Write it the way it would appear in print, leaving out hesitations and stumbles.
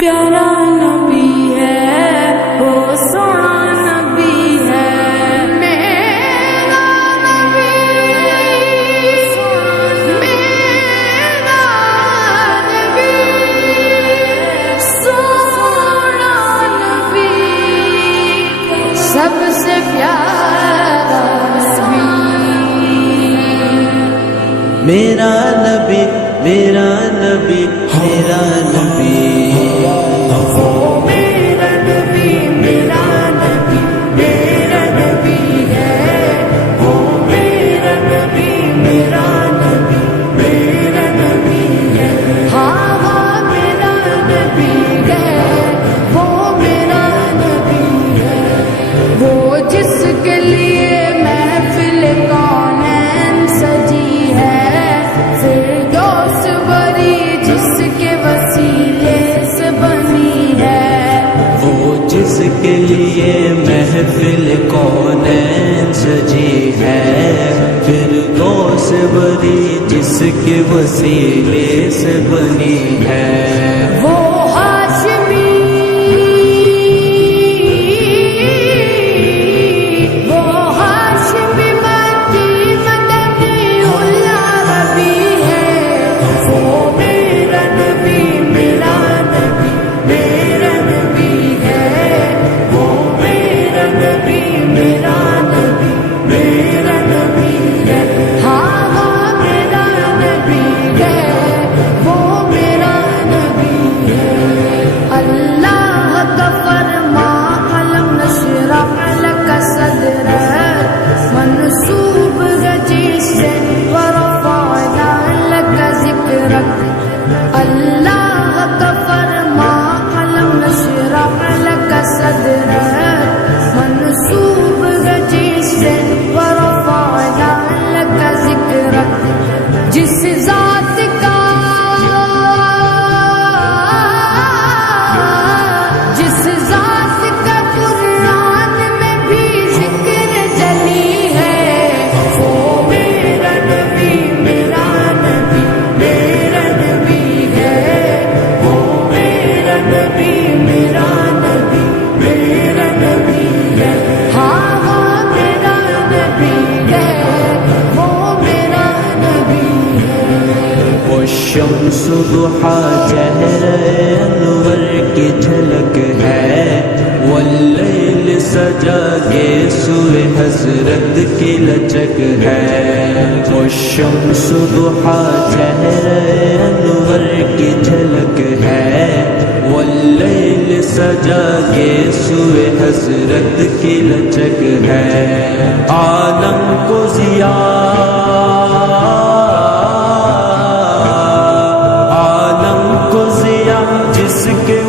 پیارا نبی ہے وہ سونا نبی ہے میرا نبی میرا نبی سونا نبی سب سے پیارا نبی میرا نبی میرا نبی میرا نبی میرا نبی میرا نبی میرا نبی ہے وہ میرا نبی میرا نبی میرا نبی ہے ہاں ہاں میرا نبی ہے وہ میرا نبی ہے وہ جس کے لیے محفل کونین سجی ہے فردوس بری جس کے وسیلے سے بنی ہے وہ جس کے لیے محفل کونین سجی ہے فردوس بری جس کے وسیلے سے بنی ہے وہ ہاشمی مکی مدنی العربی ہے وہ میرا نبی میرا نبی میرا نبی ہے وہ میرا نبی میرا نبی میرا نبی ہے ہاں ہاں میرا نبی ہے وہ میرا نبی ہے اللہ کا فرما علم نشرح لک صدرک منصوب رجی سے ورفعنا لک ذکرک اللہ کا فرما علم نشرح لک صدرک منصوب رجی سے ورفعنا لک ذکرک جس ذات کا قرآن میں بھی ذکر جلی ہے وہ میرا نبی میرا نبی میرا نبی ہے وہ میرا نبی میرا نبی میرا نبی ہے ہاں ہاں میرا نبی ہے وہ میرا نبی ہے وہ شمس ضحیٰ چہرہ انور کی جھلک ہے واللیل سجا کے سوئے حضرت کی لچک ہے وہ شمس ضحیٰ چہرہ انور کی جھلک ہے واللیل سجا کے سوئے حضرت کی لچک ہے عالم کو جس کے